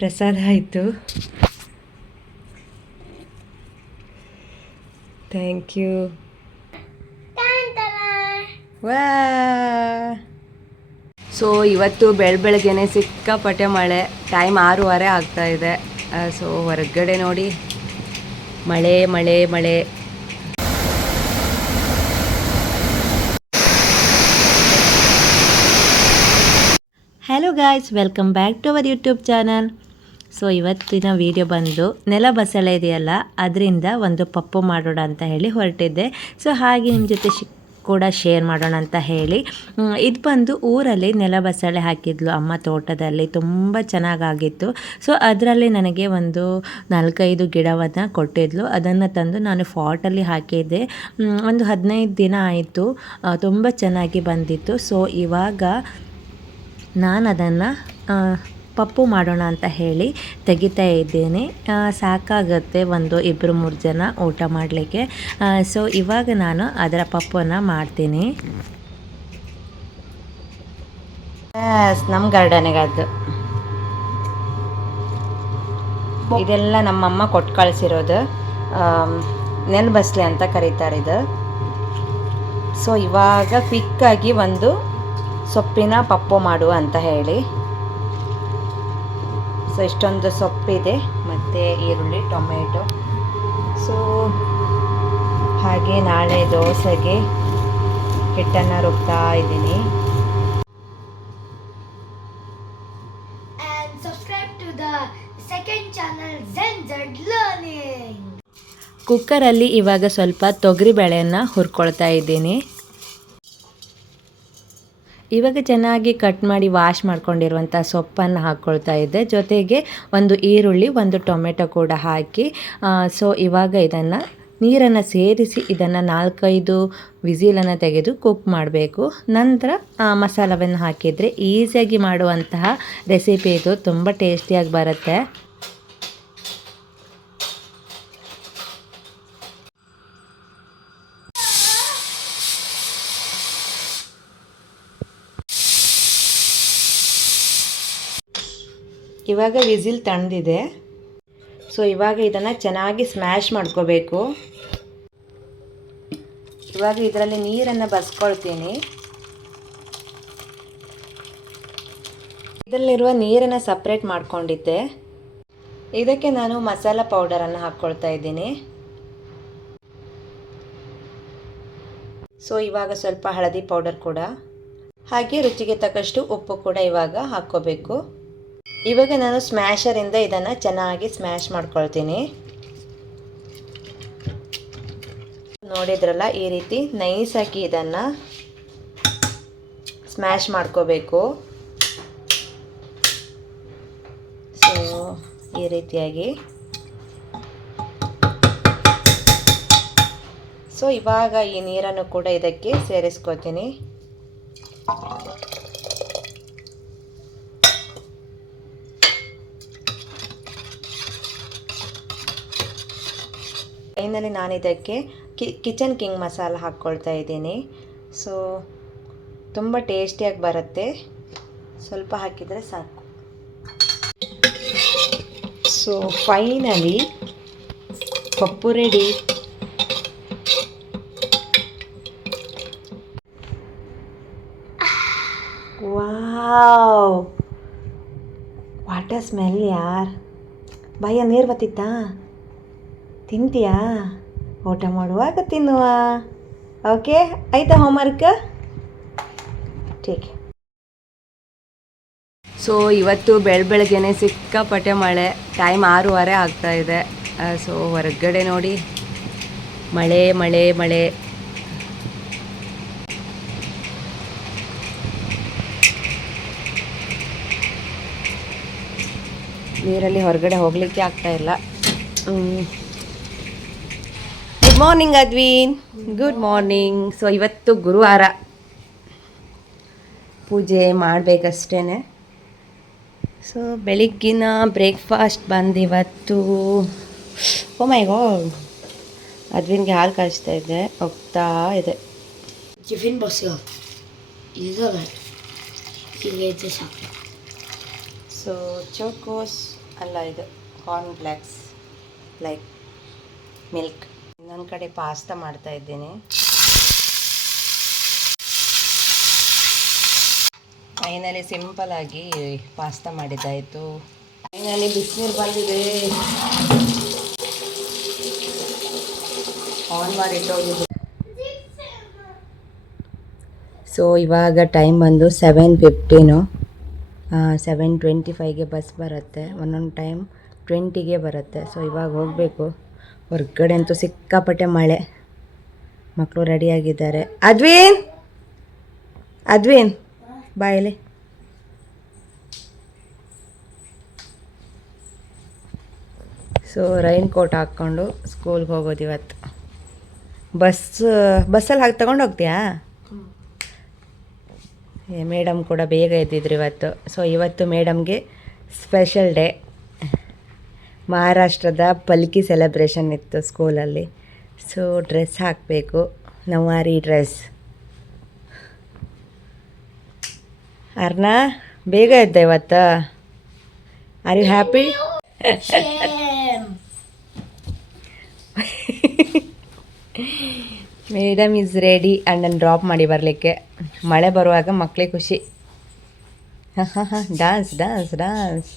ಪ್ರಸಾದ ಆಯಿತು. Thank you. ವಾ ಸೊ ಇವತ್ತು ಬೆಳಗ್ಗೆನೆ ಸಿಕ್ಕಾಪಟ್ಟೆ ಮಳೆ. ಟೈಮ್ 6:30 ಆಗ್ತಾಯಿದೆ. ಸೊ ಹೊರಗಡೆ ನೋಡಿ ಮಳೆ ಮಳೆ ಮಳೆ. Hello guys, welcome back to our YouTube channel. So ಇವತ್ತಿನ ವಿಡಿಯೋ ಬಂದು ನೆಲ ಬಸಳೆ ಇದೆಯಲ್ಲ, ಅದರಿಂದ ಒಂದು ಪಪ್ಪು ಮಾಡೋಣ ಅಂತ ಹೇಳಿ ಹೊರಟಿದ್ದೆ. ಸೊ ಹಾಗೆ ನಿಮ್ಮ ಜೊತೆ ಕೂಡ ಶೇರ್ ಮಾಡೋಣ ಅಂತ ಹೇಳಿ. ಇದು ಬಂದು ಊರಲ್ಲಿ ನೆಲ ಬಸಳೆ ಹಾಕಿದ್ಲು ಅಮ್ಮ ತೋಟದಲ್ಲಿ, ತುಂಬ ಚೆನ್ನಾಗಾಗಿತ್ತು. ಸೊ ಅದರಲ್ಲಿ ನನಗೆ ಒಂದು 4-5 ಗಿಡವನ್ನು ಕೊಟ್ಟಿದ್ಲು. ಅದನ್ನು ತಂದು ನಾನು ಫಾಟಲ್ಲಿ ಹಾಕಿದ್ದೆ. ಒಂದು 15 ದಿನ ಆಯಿತು, ತುಂಬ ಚೆನ್ನಾಗಿ ಬಂದಿತ್ತು. ಸೊ ಇವಾಗ ನಾನು ಅದನ್ನು ಪಪ್ಪು ಮಾಡೋಣ ಅಂತ ಹೇಳಿ ತೆಗಿತಾ ಇದ್ದೇನೆ. ಸಾಕಾಗುತ್ತೆ ಒಂದು 2-3 ಜನ ಊಟ ಮಾಡಲಿಕ್ಕೆ. ಸೊ ಇವಾಗ ನಾನು ಅದರ ಪಪ್ಪನ್ನು ಮಾಡ್ತೀನಿ. ನಮ್ಮ ಗಾರ್ಡನಿಗದ್ದು ಇದೆಲ್ಲ ನಮ್ಮಮ್ಮ ಕೊಟ್ಟು ಕಳಿಸಿರೋದು. ನೆಲಬಸಳೆ ಅಂತ ಕರೀತಾರೆ ಇದು. ಸೊ ಇವಾಗ ಕ್ವಿಕ್ಕಾಗಿ ಒಂದು ಸೊಪ್ಪಿನ ಪಪ್ಪು ಮಾಡುವ ಅಂತ ಹೇಳಿ. ಸೊ ಇಷ್ಟೊಂದು ಸೊಪ್ಪಿದೆ, ಮತ್ತು ಈರುಳ್ಳಿ, ಟೊಮೆಟೊ. ಸೊ ಹಾಗೆ ನಾಳೆ ದೋಸೆಗೆ ಹಿಟ್ಟನ್ನು ರುಬ್ತಾ ಇದ್ದೀನಿ. ಕುಕ್ಕರಲ್ಲಿ ಇವಾಗ ಸ್ವಲ್ಪ ತೊಗರಿ ಬೇಳೆಯನ್ನು ಹುರ್ಕೊಳ್ತಾ ಇದ್ದೀನಿ. ಇವಾಗ ಚೆನ್ನಾಗಿ ಕಟ್ ಮಾಡಿ ವಾಶ್ ಮಾಡ್ಕೊಂಡಿರುವಂಥ ಸೊಪ್ಪನ್ನು ಹಾಕ್ಕೊಳ್ತಾ ಇದ್ದೆ. ಜೊತೆಗೆ ಒಂದು ಈರುಳ್ಳಿ, ಒಂದು ಟೊಮೆಟೊ ಕೂಡ ಹಾಕಿ, ಸೊ ಇವಾಗ ಇದನ್ನು ನೀರನ್ನು ಸೇರಿಸಿ ಇದನ್ನು 4-5 ವಿಸಿಲನ್ನು ತೆಗೆದು ಕುಕ್ ಮಾಡಬೇಕು. ನಂತರ ಮಸಾಲವನ್ನು ಹಾಕಿದರೆ ಈಸಿಯಾಗಿ ಮಾಡುವಂತಹ ರೆಸಿಪಿ ಇದು, ತುಂಬ ಟೇಸ್ಟಿಯಾಗಿ ಬರುತ್ತೆ. ಇವಾಗ ವಿಸಿಲ್ ತಣ್ಣದಿದೆ. ಸೊ ಇವಾಗ ಇದನ್ನು ಚೆನ್ನಾಗಿ ಸ್ಮ್ಯಾಶ್ ಮಾಡ್ಕೋಬೇಕು. ಇವಾಗ ಇದರಲ್ಲಿ ನೀರನ್ನು ಬಸ್ಕೊಳ್ತೀನಿ. ಇದರಲ್ಲಿರುವ ನೀರನ್ನು ಸಪ್ರೇಟ್ ಮಾಡ್ಕೊಂಡಿದ್ದೆ. ಇದಕ್ಕೆ ನಾನು ಮಸಾಲ ಪೌಡರನ್ನು ಹಾಕ್ಕೊಳ್ತಾ ಇದ್ದೀನಿ. ಸೊ ಇವಾಗ ಸ್ವಲ್ಪ ಹಳದಿ ಪೌಡರ್ ಕೂಡ, ಹಾಗೆ ರುಚಿಗೆ ತಕ್ಕಷ್ಟು ಉಪ್ಪು ಕೂಡ ಇವಾಗ ಹಾಕ್ಕೋಬೇಕು. ಇವಾಗ ನಾನು ಸ್ಮ್ಯಾಶರಿಂದ ಇದನ್ನು ಚೆನ್ನಾಗಿ ಸ್ಮ್ಯಾಶ್ ಮಾಡ್ಕೊಳ್ತೀನಿ. ನೋಡಿದ್ರಲ್ಲ, ಈ ರೀತಿ ನೈಸಾಗಿ ಇದನ್ನು ಸ್ಮ್ಯಾಶ್ ಮಾಡ್ಕೋಬೇಕು. ಸೊ ಈ ರೀತಿಯಾಗಿ. ಸೊ ಇವಾಗ ಈ ನೀರನ್ನು ಕೂಡ ಇದಕ್ಕೆ ಸೇರಿಸ್ಕೋತೀನಿ. ಫೈನಲಿ ನಾನು ಇದಕ್ಕೆ ಕಿಚನ್ ಕಿಂಗ್ ಮಸಾಲ ಹಾಕ್ಕೊಳ್ತಾ ಇದ್ದೀನಿ. ಸೊ ತುಂಬ ಟೇಸ್ಟಿಯಾಗಿ ಬರುತ್ತೆ, ಸ್ವಲ್ಪ ಹಾಕಿದರೆ ಸಾಕು. So finally Pappu ready. Wow, what a smell ಯಾರ್. ಬಾಯ ನೀರು ಬತ್ತಿತ್ತಾ? ತಿಂತೀಯಾ? ಊಟ ಮಾಡುವಾಗ ತಿನ್ನುವ. ಓಕೆ ಆಯಿತಾ ಹೋಮ್ವರ್ಕ್? ಟೀಕೆ. ಸೊ ಇವತ್ತು ಬೆಳಗ್ಗೆನೆ ಸಿಕ್ಕಾಪಟ್ಟೆ ಮಳೆ. ಟೈಮ್ 6:30 ಆಗ್ತಾಯಿದೆ. ಸೊ ಹೊರಗಡೆ ನೋಡಿ ಮಳೆ ಮಳೆ ಮಳೆ. ನೀರಲ್ಲಿ ಹೊರಗಡೆ ಹೋಗಲಿಕ್ಕೆ ಆಗ್ತಾಯಿಲ್ಲ. Good morning Advin, good morning. So ಇವತ್ತು ಗುರುವಾರ, ಪೂಜೆ ಮಾಡಬೇಕಷ್ಟೇ. ಸೊ ಬೆಳಿಗ್ಗಿನ ಬ್ರೇಕ್ಫಾಸ್ಟ್ ಬಂದು ಇವತ್ತು, ಓ ಮೈ ಗಾಡ್, ಅದ್ವಿನ್ಗೆ ಹಾಲು ಕಾಯಿಸ್ತಾ ಇದ್ದೆ, ಹೋಗ್ತಾ ಇದೆ. ಟಿಫಿನ್ ಬಾಕ್ಸ್ ಸೊ ಚೋಕೋಸ್ ಅಲ್ಲ ಇದು ಕಾರ್ನ್ ಫ್ಲೇಕ್ಸ್ ಲೈಕ್ ಮಿಲ್ಕ್. ಇನ್ನೊಂದು ಕಡೆ ಪಾಸ್ತಾ ಮಾಡ್ತಾ ಇದ್ದೀನಿ. ಫೈನಲಿ ಸಿಂಪಲ್ ಆಗಿ ಪಾಸ್ತಾ ಮಾಡಿದ್ದಾಯಿತು. ಫೈನಲಿ ಬಿಸಿನೀರು ಬಂದಿದೆ, ಆನ್ ಮಾಡಿಟ್ಟೋಗಿದೆ. ಸೊ ಇವಾಗ ಟೈಮ್ ಬಂದು 7:15. 7:25ಗೆ ಬಸ್ ಬರುತ್ತೆ, ಒಂದೊಂದು ಟೈಮ್ 20ಗೆ ಬರುತ್ತೆ. ಸೊ ಇವಾಗ ಹೋಗಬೇಕು. ಹೊರಗಡೆ ಅಂತೂ ಸಿಕ್ಕಾಪಟ್ಟೆ ಮಳೆ. ಮಕ್ಕಳು ರೆಡಿಯಾಗಿದ್ದಾರೆ. ಅದ್ವೀನ್ ಬಾಯಲ್ಲಿ. ಸೊ ರೈನ್ ಕೋಟ್ ಹಾಕ್ಕೊಂಡು ಸ್ಕೂಲ್ಗೆ ಹೋಗೋದು ಇವತ್ತು. ಬಸ್ಸಲ್ಲಿ ಹಾಕಿ ತಗೊಂಡು ಹೋಗ್ತೀಯಾ? ಮೇಡಮ್ ಕೂಡ ಬೇಗ ಎದ್ದಿದ್ರು ಇವತ್ತು. ಸೊ ಇವತ್ತು ಮೇಡಮ್ಗೆ ಸ್ಪೆಷಲ್ ಡೇ. ಮಹಾರಾಷ್ಟ್ರದ ಪಲ್ಕಿ ಸೆಲೆಬ್ರೇಷನ್ ಇತ್ತು ಸ್ಕೂಲಲ್ಲಿ. ಸೊ ಡ್ರೆಸ್ ಹಾಕಬೇಕು, ನವಾರಿ ಡ್ರೆಸ್. ಅರ್ನಾ ಬೇಗ ಎದ್ದ ಇವತ್ತು. Are you happy? Madam is ready ಅಣ್ಣನ ಡ್ರಾಪ್ ಮಾಡಿ ಬರಲಿಕ್ಕೆ. ಮಳೆ ಬರುವಾಗ ಮಕ್ಕಳಿಗೆ ಖುಷಿ. Dance dance dance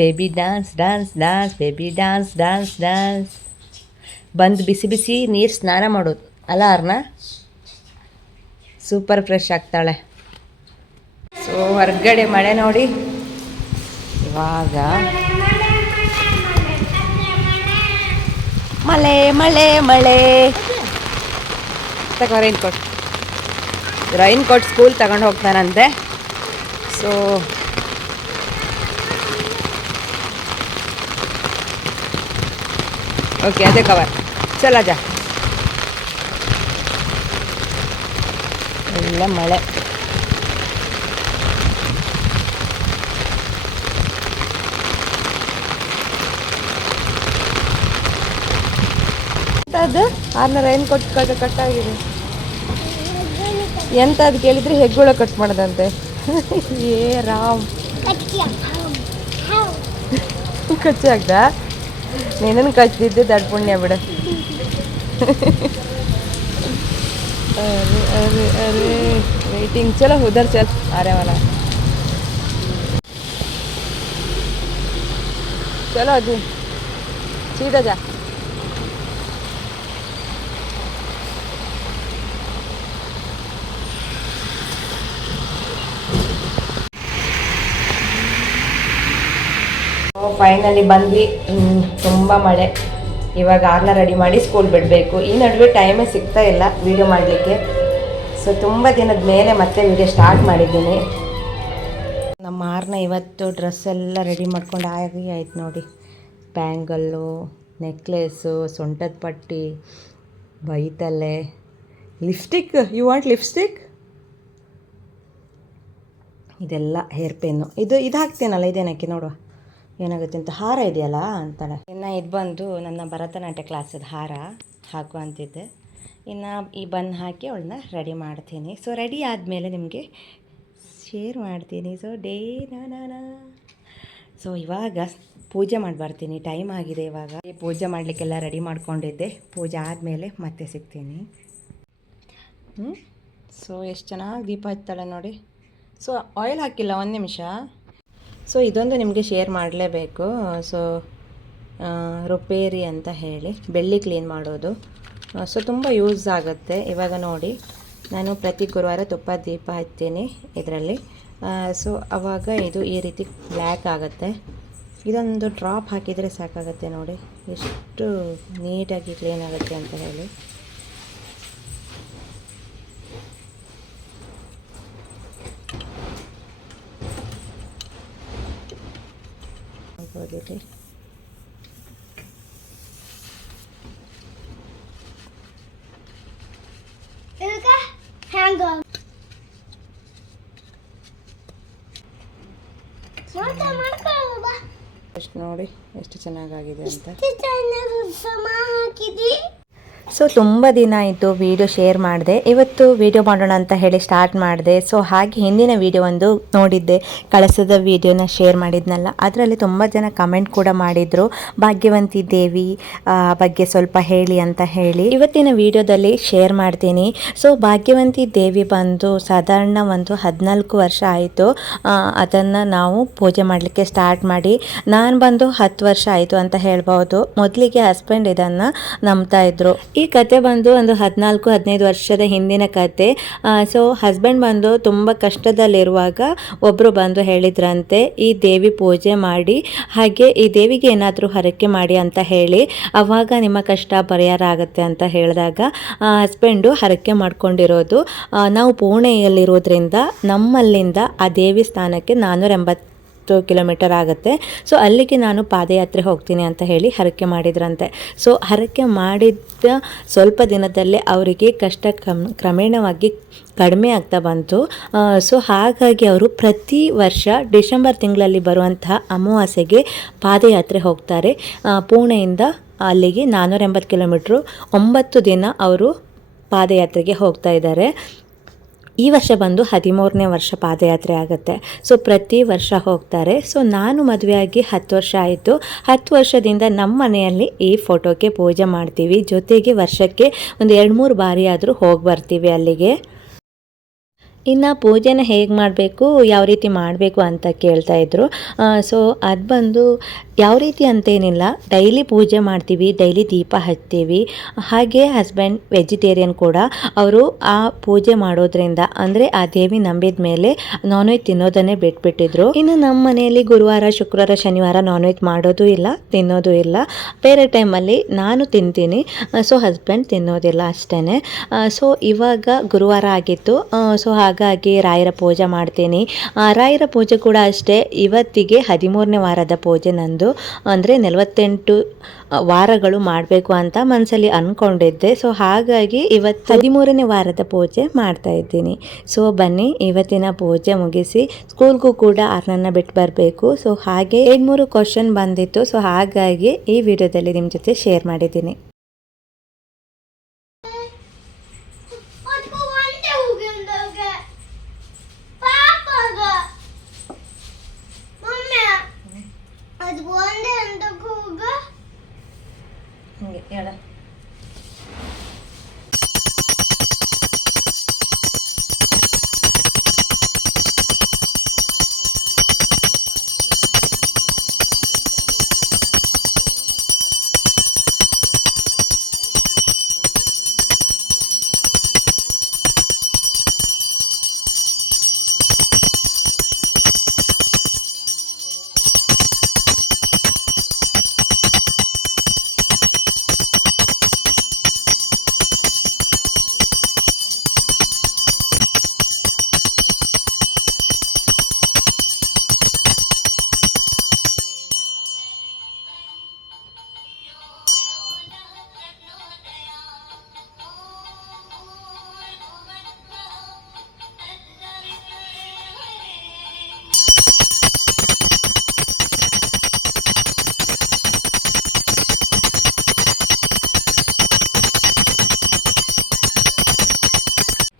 baby, dance dance dance baby, dance dance dance. ಬಂದು ಬಿಸಿ ಬಿಸಿ ನೀರು ಸ್ನಾನ ಮಾಡೋದು ಅಲ್ಲ ಅರ್ನ? ಸೂಪರ್ ಫ್ರೆಶ್ ಆಗ್ತಾಳೆ. ಸೊ ಹೊರಗಡೆ ಮಳೆ ನೋಡಿ. ಇವಾಗ ಮಳೆ ಮಳೆ ಮಳೆ. ತಗೋ ರೈನ್ ಕೋಟ್ ಸ್ಕೂಲ್ ತಗೊಂಡು ಹೋಗ್ತಾನಂತೆ. ಸೊ ಓಕೆ, ಅದೇ ಕವರ್. ಚಲ ಜಾ. ಒಳ್ಳೆ ಮಳೆ. ಎಂಥದ್ದು ಆರ್ನ ರೈನ್ ಕೋಟ್ ಕಟ್ಟಾಗಿದೆ. ಎಂಥದ್ದು ಕೇಳಿದರೆ ಹೆಗ್ಗುಳ ಕಟ್ ಮಾಡೋದಂತೆ. ಏ ರಾಮ್, ಕಚ್ಚಿ ಆಗ್ದ? ನೀನನ್ನು ಕಚ್ಚಿದ್ದೆ ದೊಡ್ಡ ಪುಣ್ಯ ಬಿಡು. ಅರೆ ಅರೆ ಅರೆ ವೇಟಿಂಗ್. ಚಲೋ ಉಧರ್ ಚಲ್. ಅರೆ ವಾಲ ಚಲೋ ಅದು ಸೀದಾ ಜಾ. ಫೈನಲಿ ಬಂದ್ವಿ. ತುಂಬ ಮಳೆ. ಇವಾಗ ಆರ್ನ ರೆಡಿ ಮಾಡಿ ಸ್ಕೂಲ್ ಬಿಡಬೇಕು. ಈ ನಡುವೆ ಟೈಮೇ ಸಿಗ್ತಾ ಇಲ್ಲ ವೀಡಿಯೋ ಮಾಡಲಿಕ್ಕೆ. ಸೊ ತುಂಬ ದಿನದ ಮೇಲೆ ಮತ್ತೆ ವೀಡಿಯೋ ಸ್ಟಾರ್ಟ್ ಮಾಡಿದ್ದೀನಿ. ನಮ್ಮ ಆರ್ನ ಇವತ್ತು ಡ್ರೆಸ್ ಎಲ್ಲ ರೆಡಿ ಮಾಡ್ಕೊಂಡು ಆಯ್ತು ನೋಡಿ. ಬ್ಯಾಂಗಲ್ಲು, ನೆಕ್ಲೆಸ್ಸು, ಸೊಂಟದ ಪಟ್ಟಿ, ಬೈತಲೆ, ಲಿಪ್ಸ್ಟಿಕ್. You want lipstick? ಇದೆಲ್ಲ ಹೇರ್ ಪೆನ್ನು. ಇದು ಹಾಕ್ತೇನಲ್ಲ, ಇದೇನಕ್ಕೆ ನೋಡುವ ಏನಾಗುತ್ತೆ ಅಂತ. ಹಾರ ಇದೆಯಲ್ಲ ಅಂತಾಳೆ. ಇನ್ನು ಇದು ಬಂದು ನನ್ನ ಭರತನಾಟ್ಯ ಕ್ಲಾಸದ ಹಾರ ಹಾಕು ಅಂತಿದ್ದೆ. ಇನ್ನು ಈ ಬನ್ ಹಾಕಿ ಅವಳನ್ನ ರೆಡಿ ಮಾಡ್ತೀನಿ. ಸೊ ರೆಡಿ ಆದಮೇಲೆ ನಿಮಗೆ ಶೇರ್ ಮಾಡ್ತೀನಿ. ಸೊ ಸೊ ಇವಾಗ ಪೂಜೆ ಮಾಡಿ ಬರ್ತೀನಿ. ಟೈಮ್ ಆಗಿದೆ ಇವಾಗ. ಪೂಜೆ ಮಾಡಲಿಕ್ಕೆಲ್ಲ ರೆಡಿ ಮಾಡ್ಕೊಂಡಿದ್ದೆ. ಪೂಜೆ ಆದಮೇಲೆ ಮತ್ತೆ ಸಿಗ್ತೀನಿ. ಸೊ ಎಷ್ಟು ಚೆನ್ನಾಗಿ ದೀಪ ಹಚ್ತಾಳೆ ನೋಡಿ. ಸೊ ಆಯಿಲ್ ಹಾಕಿಲ್ಲ, ಒಂದು ನಿಮಿಷ. ಸೊ ಇದೊಂದು ನಿಮಗೆ ಶೇರ್ ಮಾಡಲೇಬೇಕು. ಸೊ ರುಪೇರಿ ಅಂತ ಹೇಳಿ ಬೆಳ್ಳಿ ಕ್ಲೀನ್ ಮಾಡೋದು. ಸೊ ತುಂಬ ಯೂಸ್ ಆಗುತ್ತೆ. ಇವಾಗ ನೋಡಿ, ನಾನು ಪ್ರತಿ ಗುರುವಾರ ತುಪ್ಪ ದೀಪ ಹಚ್ತೀನಿ ಇದರಲ್ಲಿ. ಸೊ ಆವಾಗ ಇದು ಈ ರೀತಿ ಬ್ಲ್ಯಾಕ್ ಆಗುತ್ತೆ. ಇದೊಂದು ಡ್ರಾಪ್ ಹಾಕಿದರೆ ಸಾಕಾಗುತ್ತೆ ನೋಡಿ, ಎಷ್ಟು ನೀಟಾಗಿ ಕ್ಲೀನ್ ಆಗುತ್ತೆ ಅಂತ ಹೇಳಿ. ಹೋಗಿರಲಿ. ಎಷ್ಟು ನೋಡಿ ಎಷ್ಟು ಚೆನ್ನಾಗಾಗಿದೆ ಅಂತ. ಸೊ ತುಂಬ ದಿನ ಆಯಿತು ವೀಡಿಯೋ ಶೇರ್ ಮಾಡಿದೆ, ಇವತ್ತು ವೀಡಿಯೋ ಮಾಡೋಣ ಅಂತ ಹೇಳಿ ಸ್ಟಾರ್ಟ್ ಮಾಡಿದೆ. ಸೊ ಹಾಗೆ ಹಿಂದಿನ ವೀಡಿಯೋ ಒಂದು ನೋಡಿದ್ದೆ, ಕಳಸದ ವೀಡಿಯೋನ ಶೇರ್ ಮಾಡಿದ್ನಲ್ಲ, ಅದರಲ್ಲಿ ತುಂಬ ಜನ ಕಮೆಂಟ್ ಕೂಡ ಮಾಡಿದರು, ಭಾಗ್ಯವಂತಿ ದೇವಿ ಬಗ್ಗೆ ಸ್ವಲ್ಪ ಹೇಳಿ ಅಂತ ಹೇಳಿ. ಇವತ್ತಿನ ವೀಡಿಯೋದಲ್ಲಿ ಶೇರ್ ಮಾಡ್ತೀನಿ. ಸೊ ಭಾಗ್ಯವಂತಿ ದೇವಿ ಬಂದು ಸಾಧಾರಣ ಒಂದು 14 ವರ್ಷ ಆಯಿತು ಅದನ್ನು ನಾವು ಪೂಜೆ ಮಾಡಲಿಕ್ಕೆ ಸ್ಟಾರ್ಟ್ ಮಾಡಿ. ನಾನು ಬಂದು 10 ವರ್ಷ ಆಯಿತು ಅಂತ ಹೇಳ್ಬೋದು. ಮೊದಲಿಗೆ ಹಸ್ಬೆಂಡ್ ಇದನ್ನು ನಂಬ್ತಾ ಇದ್ರು. ಈ ಕತೆ ಬಂದು ಒಂದು 14-15 ವರ್ಷದ ಹಿಂದಿನ ಕತೆ. ಸೊ ಹಸ್ಬೆಂಡ್ ಬಂದು ತುಂಬ ಕಷ್ಟದಲ್ಲಿರುವಾಗ ಒಬ್ಬರು ಬಂದು ಹೇಳಿದ್ರಂತೆ, ಈ ದೇವಿ ಪೂಜೆ ಮಾಡಿ, ಹಾಗೆ ಈ ದೇವಿಗೆ ಏನಾದರೂ ಹರಕೆ ಮಾಡಿ ಅಂತ ಹೇಳಿ, ಆವಾಗ ನಿಮ್ಮ ಕಷ್ಟ ಪರಿಹಾರ ಆಗುತ್ತೆ ಅಂತ ಹೇಳಿದಾಗ ಹಸ್ಬೆಂಡು ಹರಕೆ ಮಾಡ್ಕೊಂಡಿರೋದು. ನಾವು ಪುಣೆಯಲ್ಲಿರೋದ್ರಿಂದ ನಮ್ಮಲ್ಲಿಂದ ಆ ದೇವಿ ಸ್ಥಾನಕ್ಕೆ 480 ಕಿಲೋಮೀಟರ್ ಆಗುತ್ತೆ. ಸೊ ಅಲ್ಲಿಗೆ ನಾನು ಪಾದಯಾತ್ರೆ ಹೋಗ್ತೀನಿ ಅಂತ ಹೇಳಿ ಹರಕೆ ಮಾಡಿದ್ರಂತೆ. ಸೊ ಹರಕೆ ಮಾಡಿದ ಸ್ವಲ್ಪ ದಿನದಲ್ಲೇ ಅವರಿಗೆ ಕಷ್ಟ ಕ್ರಮೇಣವಾಗಿ ಕಡಿಮೆ ಆಗ್ತಾ ಬಂತು. ಸೊ ಹಾಗಾಗಿ ಅವರು ಪ್ರತಿ ವರ್ಷ ಡಿಸೆಂಬರ್ ತಿಂಗಳಲ್ಲಿ ಬರುವಂತಹ ಅಮಾವಾಸ್ಯೆಗೆ ಪಾದಯಾತ್ರೆ ಹೋಗ್ತಾರೆ. ಪುಣೆಯಿಂದ ಅಲ್ಲಿಗೆ 480 ಕಿಲೋಮೀಟ್ರು 9 ದಿನ ಅವರು ಪಾದಯಾತ್ರೆಗೆ ಹೋಗ್ತಾ ಇದ್ದಾರೆ. ಈ ವರ್ಷ ಬಂದು 13ನೇ ವರ್ಷ ಪಾದಯಾತ್ರೆ ಆಗುತ್ತೆ. ಸೊ ಪ್ರತಿ ವರ್ಷ ಹೋಗ್ತಾರೆ. ಸೊ ನಾನು ಮದುವೆಯಾಗಿ 10 ವರ್ಷ ಆಯಿತು. 10 ವರ್ಷದಿಂದ ನಮ್ಮ ಮನೆಯಲ್ಲಿ ಈ ಫೋಟೋಗೆ ಪೂಜೆ ಮಾಡ್ತೀವಿ. ಜೊತೆಗೆ ವರ್ಷಕ್ಕೆ ಒಂದು 2-3 ಬಾರಿ ಆದರೂ ಹೋಗಿ ಬರ್ತೀವಿ ಅಲ್ಲಿಗೆ. ಇನ್ನು ಪೂಜೆನ ಹೇಗೆ ಮಾಡಬೇಕು, ಯಾವ ರೀತಿ ಮಾಡಬೇಕು ಅಂತ ಕೇಳ್ತಾಯಿದ್ರು. ಸೊ ಅದು ಬಂದು ಯಾವ ರೀತಿ ಅಂತೇನಿಲ್ಲ, ಡೈಲಿ ಪೂಜೆ ಮಾಡ್ತೀವಿ, ಡೈಲಿ ದೀಪ ಹಚ್ತೀವಿ. ಹಾಗೆ ಹಸ್ಬೆಂಡ್ ವೆಜಿಟೇರಿಯನ್ ಕೂಡ. ಅವರು ಆ ಪೂಜೆ ಮಾಡೋದ್ರಿಂದ, ಅಂದರೆ ಆ ದೇವಿ ನಂಬಿದ ಮೇಲೆ ನಾನ್ ವೆಜ್ ತಿನ್ನೋದನ್ನೇ ಬಿಟ್ಬಿಟ್ಟಿದ್ರು. ಇನ್ನು ನಮ್ಮ ಮನೆಯಲ್ಲಿ ಗುರುವಾರ, ಶುಕ್ರವಾರ, ಶನಿವಾರ ನಾನ್ ವೆಜ್ ಮಾಡೋದು ಇಲ್ಲ, ತಿನ್ನೋದು ಇಲ್ಲ. ಬೇರೆ ಟೈಮಲ್ಲಿ ನಾನು ತಿಂತೀನಿ, ಸೊ ಹಸ್ಬೆಂಡ್ ತಿನ್ನೋದಿಲ್ಲ ಅಷ್ಟೇ. ಸೊ ಇವಾಗ ಗುರುವಾರ ಆಗಿತ್ತು. ಸೊ ಹಾಗಾಗಿ ರಾಯರ ಪೂಜೆ ಮಾಡ್ತೀನಿ. ರಾಯರ ಪೂಜೆ ಕೂಡ ಅಷ್ಟೇ, ಇವತ್ತಿಗೆ 13ನೇ ವಾರದ ಪೂಜೆ ನಂದು. ಅಂದರೆ 48 ವಾರಗಳು ಮಾಡಬೇಕು ಅಂತ ಮನಸ್ಸಲ್ಲಿ ಅಂದ್ಕೊಂಡಿದ್ದೆ. ಸೊ ಹಾಗಾಗಿ ಇವತ್ತು 13ನೇ ವಾರದ ಪೂಜೆ ಮಾಡ್ತಾ ಇದ್ದೀನಿ. ಸೊ ಬನ್ನಿ ಇವತ್ತಿನ ಪೂಜೆ ಮುಗಿಸಿ ಸ್ಕೂಲ್ಗೂ ಕೂಡ ಅವ್ರನ್ನ ಬಿಟ್ಟು ಬರಬೇಕು. ಸೊ ಹಾಗೆ 2-3 ಕ್ವಶನ್ ಬಂದಿತ್ತು. ಸೊ ಹಾಗಾಗಿ ಈ ವಿಡಿಯೋದಲ್ಲಿ ನಿಮ್ಮ ಜೊತೆ ಶೇರ್ ಮಾಡಿದ್ದೀನಿ. ಹೇಳ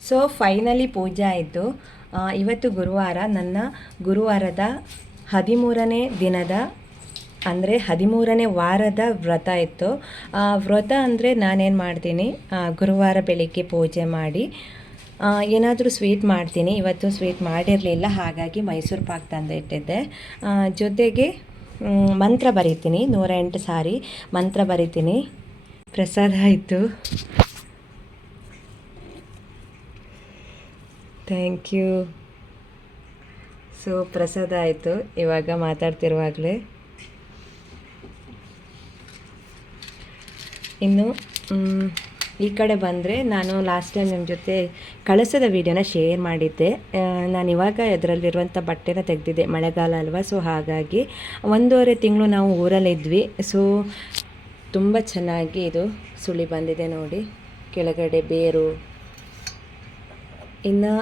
ಸೊ ಫೈನಲಿ ಪೂಜೆ ಆಯಿತು. ಇವತ್ತು ಗುರುವಾರ, ನನ್ನ ಗುರುವಾರದ 13ನೇ ದಿನದ, ಅಂದರೆ 13ನೇ ವಾರದ ವ್ರತ ಇತ್ತು. ವ್ರತ ಅಂದರೆ ನಾನೇನು ಮಾಡ್ತೀನಿ, ಗುರುವಾರ ಬೆಳಿಗ್ಗೆ ಪೂಜೆ ಮಾಡಿ ಏನಾದರೂ ಸ್ವೀಟ್ ಮಾಡ್ತೀನಿ. ಇವತ್ತು ಸ್ವೀಟ್ ಮಾಡಿರಲಿಲ್ಲ, ಹಾಗಾಗಿ ಮೈಸೂರು ಪಾಕ್ ತಂದಿಟ್ಟಿದ್ದೆ. ಜೊತೆಗೆ ಮಂತ್ರ ಬರೀತೀನಿ, 108 ಸಾರಿ ಮಂತ್ರ ಬರೀತೀನಿ. ಪ್ರಸಾದ ಆಯಿತು. Thank you. ಸೊ ಪ್ರಸಾದ ಆಯಿತು ಇವಾಗ ಮಾತಾಡ್ತಿರುವಾಗಲೇ. ಇನ್ನು ಈ ಕಡೆ ಬಂದರೆ, ನಾನು ಲಾಸ್ಟ್ ಟೈಮ್ ನಿಮ್ಮ ಜೊತೆ ಕಳಸದ ವೀಡಿಯೋನ ಶೇರ್ ಮಾಡಿದ್ದೆ. ನಾನು ಇವಾಗ ಅದರಲ್ಲಿರುವಂಥ ಬಟ್ಟೆನ ತೆಗೆದಿದ್ದೆ, ಮಳೆಗಾಲ ಅಲ್ವಾ. ಸೊ ಹಾಗಾಗಿ 1.5 ತಿಂಗಳು ನಾವು ಊರಲ್ಲಿದ್ವಿ. ಸೊ ತುಂಬ ಚೆನ್ನಾಗಿ ಇದು ಸುಳಿ ಬಂದಿದೆ ನೋಡಿ, ಕೆಳಗಡೆ ಬೇರು. ಇನ್ನು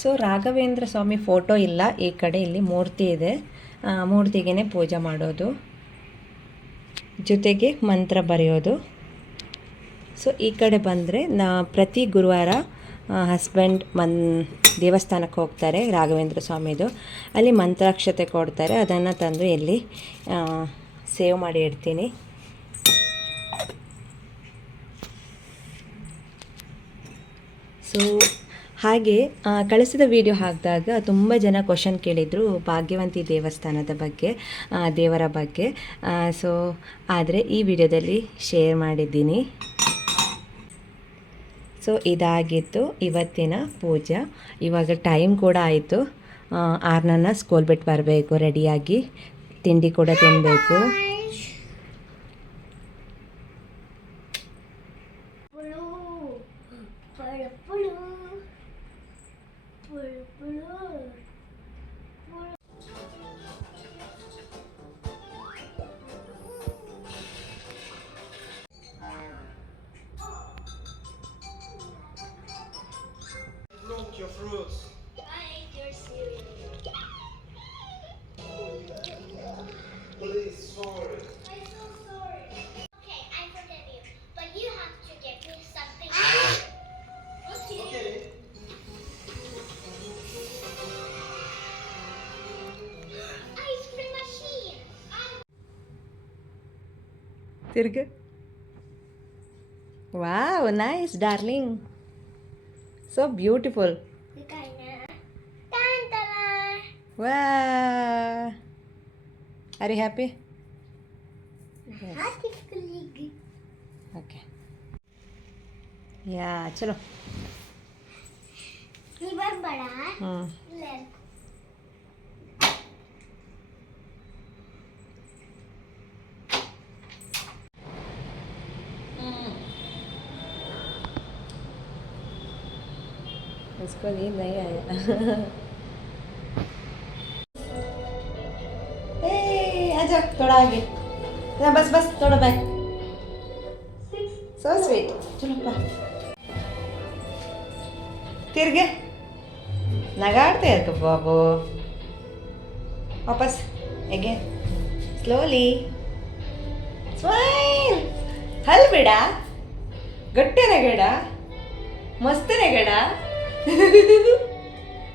ಸೊ ರಾಘವೇಂದ್ರ ಸ್ವಾಮಿ ಫೋಟೋ ಇಲ್ಲ ಈ ಕಡೆ, ಇಲ್ಲಿ ಮೂರ್ತಿ ಇದೆ, ಮೂರ್ತಿಗೆ ಪೂಜೆ ಮಾಡೋದು. ಜೊತೆಗೆ ಮಂತ್ರ ಬರೆಯೋದು. ಸೊ ಈ ಕಡೆ ಬಂದರೆ ಪ್ರತಿ ಗುರುವಾರ ಹಸ್ಬೆಂಡ್ ದೇವಸ್ಥಾನಕ್ಕೆ ಹೋಗ್ತಾರೆ, ರಾಘವೇಂದ್ರ ಸ್ವಾಮಿದು. ಅಲ್ಲಿ ಮಂತ್ರಾಕ್ಷತೆ ಕೊಡ್ತಾರೆ, ಅದನ್ನು ತಂದು ಇಲ್ಲಿ ಸೇವ್ ಮಾಡಿ ಇಡ್ತೀನಿ. ಸೊ ಹಾಗೆ ಕಳಿಸಿದ ವಿಡಿಯೋ ಹಾಕಿದಾಗ ತುಂಬ ಜನ ಕ್ವಶನ್ ಕೇಳಿದರು ಭಾಗ್ಯವಂತಿ ದೇವಸ್ಥಾನದ ಬಗ್ಗೆ, ದೇವರ ಬಗ್ಗೆ. ಸೊ ಆದರೆ ಈ ವಿಡಿಯೋದಲ್ಲಿ ಶೇರ್ ಮಾಡಿದ್ದೀನಿ. ಸೊ ಇದಾಗಿತ್ತು ಇವತ್ತಿನ ಪೂಜೆ. ಇವಾಗ ಟೈಮ್ ಕೂಡ ಆಯಿತು, ಆರ್ನನ್ನ ಸ್ಕೂಲ್ ಬಿಟ್ಟು ಬರಬೇಕು, ರೆಡಿಯಾಗಿ ತಿಂಡಿ ಕೂಡ ತಿನ್ನಬೇಕು. Your fruits. I ate your cereal. Please, sorry. I'm so sorry. Okay, I forgive you. But you have to get me something. Okay. Ice cream machine. ತಿರ್ಗ. Wow, nice darling, so beautiful. Wow! Are you happy? Happy colleague. Okay. Yeah, चलो. ये बहुत बड़ा है. ले. इसको नींद नहीं आया. आजा थोड़ा आगे, बस बस थोड़ा बैक. So sweet. चलो बा. तिरगे नगाड़ते हैं बाबू. वापस अगेन स्लोली. स्माइल. हल बेड़ा गट्टे नगड़ मस्त नगड़.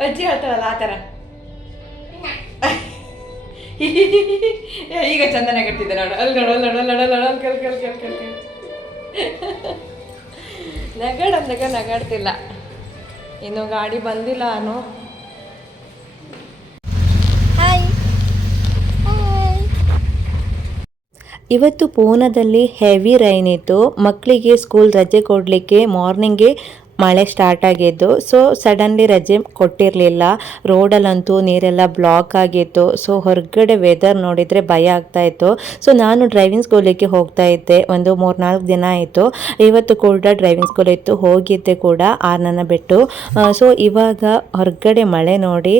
ಅಜ್ಜಿ ಹೇಳ್ತಾರಲ್ಲ ಆ ಥರ. ಈಗ ಚಂದನ ಕಟ್ಟಿದ್ದೆ ನೋಡು, ಅಲ್ಲಿ ನೋಡು, ಅಲ್ಲಿ ನೋಡು, ಅಲ್ಲಿ ನೋಡು, ಅಲ್ಲಿ ನೋಡು, ಕಲ್ ನಗಾಡಂದಾಗ ನಗಾಡ್ತಿಲ್ಲ, ಇನ್ನು ಗಾಡಿ ಬಂದಿಲ್ಲ. ನಾನು ಇವತ್ತು ಪೂನಾದಲ್ಲಿ ಹೆವಿ ರೈನ್ ಇತ್ತು. ಮಕ್ಕಳಿಗೆ ಸ್ಕೂಲ್ ರಜೆ ಕೊಡಲಿಕ್ಕೆ ಮಾರ್ನಿಂಗೇ ಮಳೆ ಸ್ಟಾರ್ಟ್ ಆಗಿದ್ದು. ಸೊ ಸಡನ್ಲಿ ರಜೆ ಕೊಟ್ಟಿರಲಿಲ್ಲ. ರೋಡಲ್ಲಂತೂ ನೀರೆಲ್ಲ ಬ್ಲಾಕ್ ಆಗಿತ್ತು. ಸೊ ಹೊರಗಡೆ ವೆದರ್ ನೋಡಿದರೆ ಭಯ ಆಗ್ತಾಯಿತ್ತು. ಸೊ ನಾನು ಡ್ರೈವಿಂಗ್ ಸ್ಕೂಲಿಗೆ ಹೋಗ್ತಾ ಇದ್ದೆ, ಒಂದು 3-4 ದಿನ ಆಯಿತು. ಇವತ್ತು ಕೂಡ ಡ್ರೈವಿಂಗ್ ಸ್ಕೂಲ್ ಇತ್ತು, ಹೋಗಿದ್ದೆ ಕೂಡ ಆರ್ನನ್ನ ಬಿಟ್ಟು. ಸೊ ಇವಾಗ ಹೊರಗಡೆ ಮಳೆ ನೋಡಿ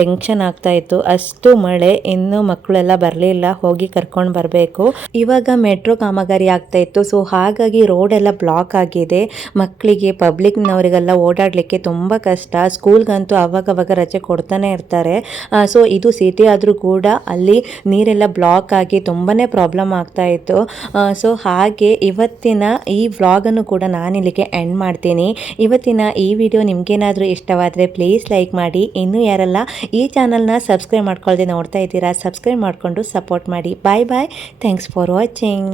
ಟೆನ್ಷನ್ ಆಗ್ತಾಯಿತ್ತು, ಅಷ್ಟು ಮಳೆ. ಇನ್ನೂ ಮಕ್ಕಳೆಲ್ಲ ಬರಲಿಲ್ಲ, ಹೋಗಿ ಕರ್ಕೊಂಡು ಬರಬೇಕು. ಇವಾಗ ಮೆಟ್ರೋ ಕಾಮಗಾರಿ ಆಗ್ತಾಯಿತ್ತು. ಸೊ ಹಾಗಾಗಿ ರೋಡೆಲ್ಲ ಬ್ಲಾಕ್ ಆಗಿದೆ. ಮಕ್ಕಳಿಗೆ ಪಬ್ಲಿಕ್ನವರಿಗೆಲ್ಲ ಓಡಾಡಲಿಕ್ಕೆ ತುಂಬ ಕಷ್ಟ. ಸ್ಕೂಲ್ಗಂತೂ ಅವಾಗವಾಗ ರಜೆ ಕೊಡ್ತಾನೆ ಇರ್ತಾರೆ. ಸೊ ಇದು ಸಿಟಿ ಆದರೂ ಕೂಡ ಅಲ್ಲಿ ನೀರೆಲ್ಲ ಬ್ಲಾಕ್ ಆಗಿ ತುಂಬಾ ಪ್ರಾಬ್ಲಮ್ ಆಗ್ತಾಯಿತ್ತು. ಸೊ ಹಾಗೆ ಇವತ್ತಿನ ಈ ವ್ಲಾಗನ್ನು ಕೂಡ ನಾನಿಲ್ಲಿಗೆ ಎಂಡ್ ಮಾಡ್ತೀನಿ. ಇವತ್ತಿನ ಈ ವಿಡಿಯೋ ನಿಮಗೇನಾದರೂ ಇಷ್ಟವಾದರೆ ಪ್ಲೀಸ್ ಲೈಕ್ ಮಾಡಿ. ಇನ್ನೂ ಯಾರೆಲ್ಲ ಈ ಚಾನಲ್ನ ಸಬ್ಸ್ಕ್ರೈಬ್ ಮಾಡ್ಕೊಳ್ಳದೆ ನೋಡ್ತಾ ಇದ್ದೀರಾ, ಸಬ್ಸ್ಕ್ರೈಬ್ ಮಾಡಿಕೊಂಡು ಸಪೋರ್ಟ್ ಮಾಡಿ. Bye bye. Thanks for watching.